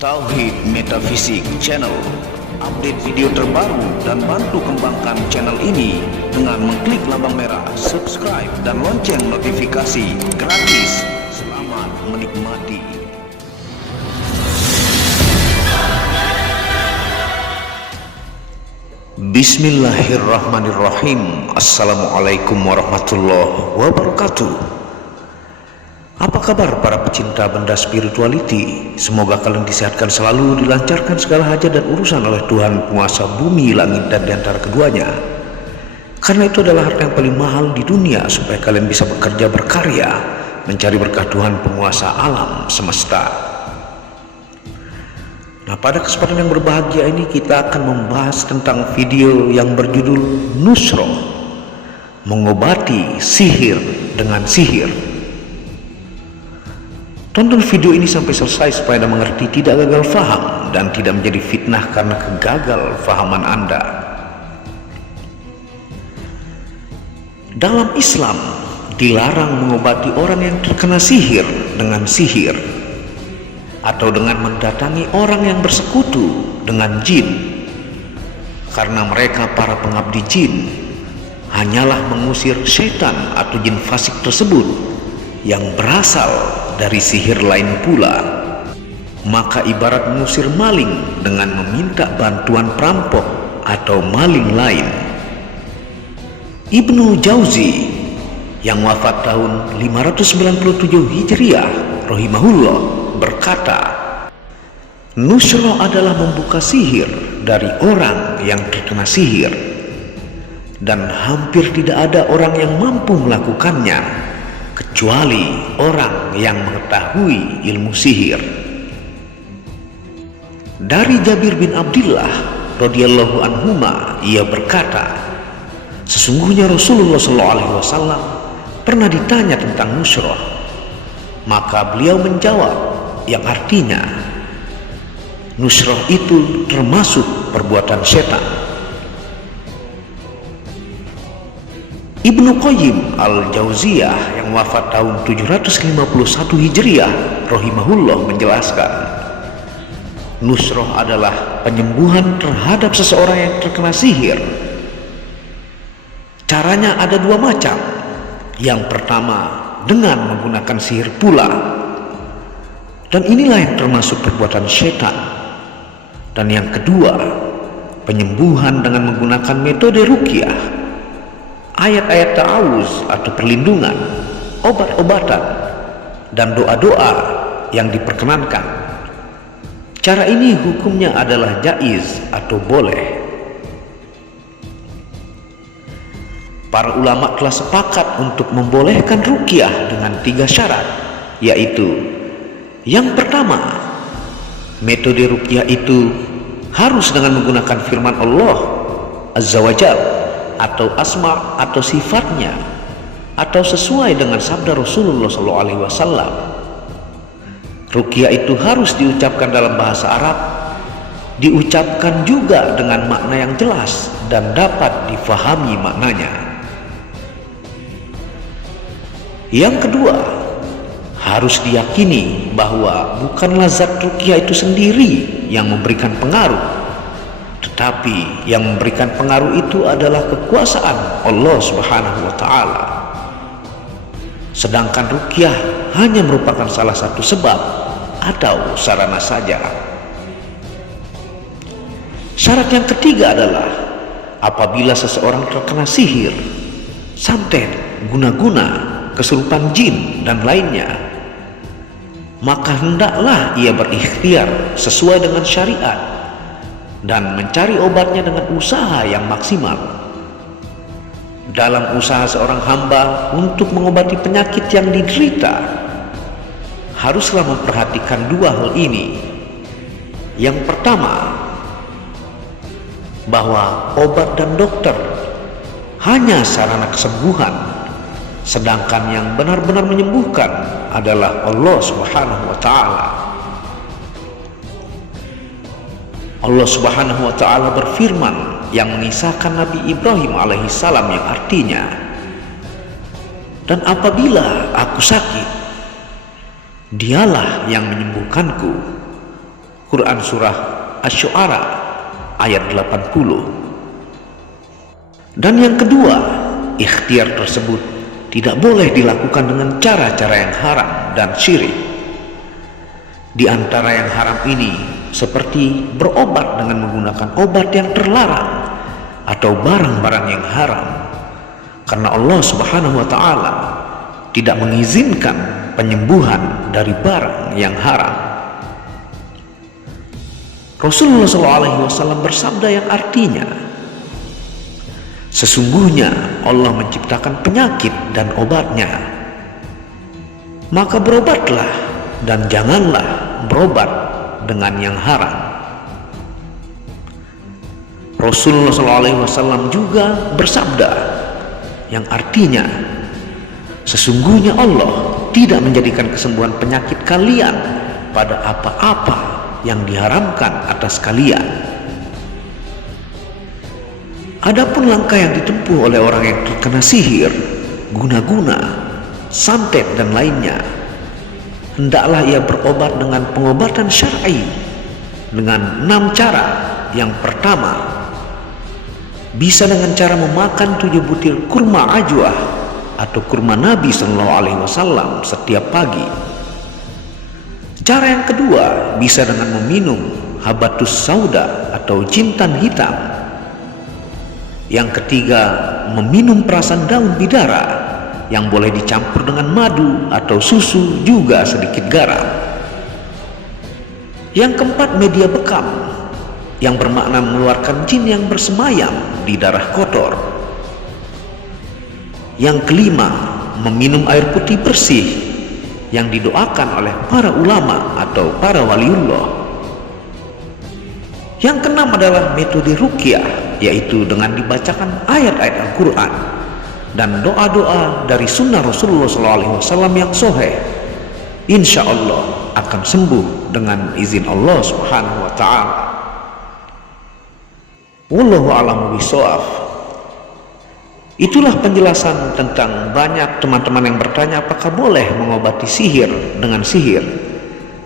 Tauhid Metafisik Channel. Update video terbaru dan bantu kembangkan channel ini dengan mengklik lambang merah subscribe dan lonceng notifikasi gratis. Selamat menikmati. Bismillahirrahmanirrahim. Assalamualaikum warahmatullahi wabarakatuh. Apa kabar para pecinta benda spirituality? Semoga kalian disehatkan selalu, dilancarkan segala hajat dan urusan oleh Tuhan penguasa bumi, langit dan di antara keduanya. Karena itu adalah harta yang paling mahal di dunia, supaya kalian bisa bekerja berkarya mencari berkah Tuhan penguasa alam semesta. Nah, pada kesempatan yang berbahagia ini kita akan membahas tentang video yang berjudul Nusroh, mengobati sihir dengan sihir. Tonton video ini sampai selesai supaya Anda mengerti, tidak gagal faham dan tidak menjadi fitnah karena kegagal fahaman Anda. Dalam Islam dilarang mengobati orang yang terkena sihir dengan sihir, atau dengan mendatangi orang yang bersekutu dengan jin, karena mereka para pengabdi jin hanyalah mengusir setan atau jin fasik tersebut yang berasal dari sihir lain pula. Maka ibarat mengusir maling dengan meminta bantuan perampok atau maling lain. Ibnu Jauzi yang wafat tahun 597 Hijriah rahimahullah berkata, Nusroh adalah membuka sihir dari orang yang terkena sihir, dan hampir tidak ada orang yang mampu melakukannya kecuali orang yang mengetahui ilmu sihir. Dari Jabir bin Abdullah radhiyallahu anhuma, ia berkata, sesungguhnya Rasulullah SAW pernah ditanya tentang nusroh, maka beliau menjawab, yang artinya nusroh itu termasuk perbuatan setan. Ibnu Qayyim al-Jauziyah yang wafat tahun 751 Hijriah rahimahullah menjelaskan, nusroh adalah penyembuhan terhadap seseorang yang terkena sihir. Caranya ada dua macam. Yang pertama dengan menggunakan sihir pula, dan inilah yang termasuk perbuatan syaitan. Dan yang kedua, penyembuhan dengan menggunakan metode ruqyah, ayat-ayat ta'awuz atau perlindungan, obat-obatan, dan doa-doa yang diperkenankan. Cara ini hukumnya adalah jaiz atau boleh. Para ulama telah sepakat untuk membolehkan ruqyah dengan 3 syarat, yaitu yang pertama, metode ruqyah itu harus dengan menggunakan firman Allah Azza wa Jalla atau asma atau sifatnya, atau sesuai dengan sabda Rasulullah SAW. Ruqyah itu harus diucapkan dalam bahasa Arab, diucapkan juga dengan makna yang jelas dan dapat difahami maknanya. Yang kedua, harus diyakini bahwa bukanlah zat ruqyah itu sendiri yang memberikan pengaruh, tetapi yang memberikan pengaruh itu adalah kekuasaan Allah Subhanahu wa Ta'ala. Sedangkan ruqyah hanya merupakan salah satu sebab atau sarana saja. Syarat yang ketiga adalah apabila seseorang terkena sihir, santet, guna-guna, kesurupan jin dan lainnya, maka hendaklah ia berikhtiar sesuai dengan syariat dan mencari obatnya dengan usaha yang maksimal. Dalam usaha seorang hamba untuk mengobati penyakit yang diderita, haruslah memperhatikan 2 hal ini. Yang pertama, bahwa obat dan dokter hanya sarana kesembuhan, sedangkan yang benar-benar menyembuhkan adalah Allah Subhanahu wa Ta'ala. Allah Subhanahu wa Ta'ala berfirman yang mengisahkan Nabi Ibrahim alaihissalam, yang artinya, dan apabila aku sakit, dialah yang menyembuhkanku. Quran Surah Asy-Syu'ara ayat 80. Dan yang kedua, ikhtiar tersebut tidak boleh dilakukan dengan cara-cara yang haram dan syirik. Di antara yang haram ini seperti berobat dengan menggunakan obat yang terlarang atau barang-barang yang haram, karena Allah Subhanahu wa Ta'ala tidak mengizinkan penyembuhan dari barang yang haram. Rasulullah SAW bersabda yang artinya, sesungguhnya Allah menciptakan penyakit dan obatnya, maka berobatlah dan janganlah berobat dengan yang haram. Rasulullah SAW juga bersabda yang artinya, sesungguhnya Allah tidak menjadikan kesembuhan penyakit kalian pada apa-apa yang diharamkan atas kalian. Adapun langkah yang ditempuh oleh orang yang terkena sihir, guna-guna, santet dan lainnya, hendaklah ia berobat dengan pengobatan syar'i dengan 6 cara. Yang pertama, bisa dengan cara memakan 7 butir kurma ajwah atau kurma Nabi SAW setiap pagi. Cara yang kedua, bisa dengan meminum habatus sauda atau jintan hitam. Yang ketiga, meminum perasan daun bidara yang boleh dicampur dengan madu atau susu juga sedikit garam. Yang keempat, media bekam yang bermakna mengeluarkan jin yang bersemayam di darah kotor. Yang kelima, meminum air putih bersih yang didoakan oleh para ulama atau para waliullah. Yang keenam adalah metode ruqyah, yaitu dengan dibacakan ayat-ayat Al-Quran dan doa-doa dari sunnah Rasulullah SAW yang sahih. Insya Allah akan sembuh dengan izin Allah Subhanahu wa Ta'ala. Wallahu a'lam bishawab. Itulah penjelasan tentang banyak teman-teman yang bertanya apakah boleh mengobati sihir dengan sihir.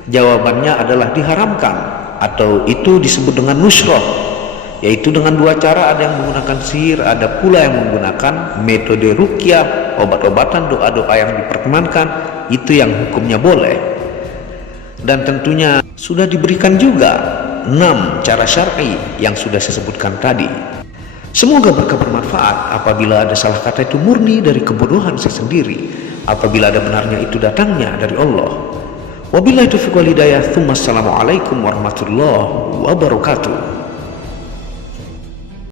Jawabannya adalah diharamkan, atau itu disebut dengan nusroh, yaitu dengan 2 cara, ada yang menggunakan sihir, ada pula yang menggunakan metode ruqyah, obat-obatan, doa-doa yang dipertemankan. Itu yang hukumnya boleh, dan tentunya sudah diberikan juga 6 cara syar'i yang sudah saya sebutkan tadi. Semoga berkah bermanfaat. Apabila ada salah kata itu murni dari kebodohan saya sendiri, apabila ada benarnya itu datangnya dari Allah. Wabillahi taufiq wal hidayah. Assalamualaikum warahmatullahi wabarakatuh.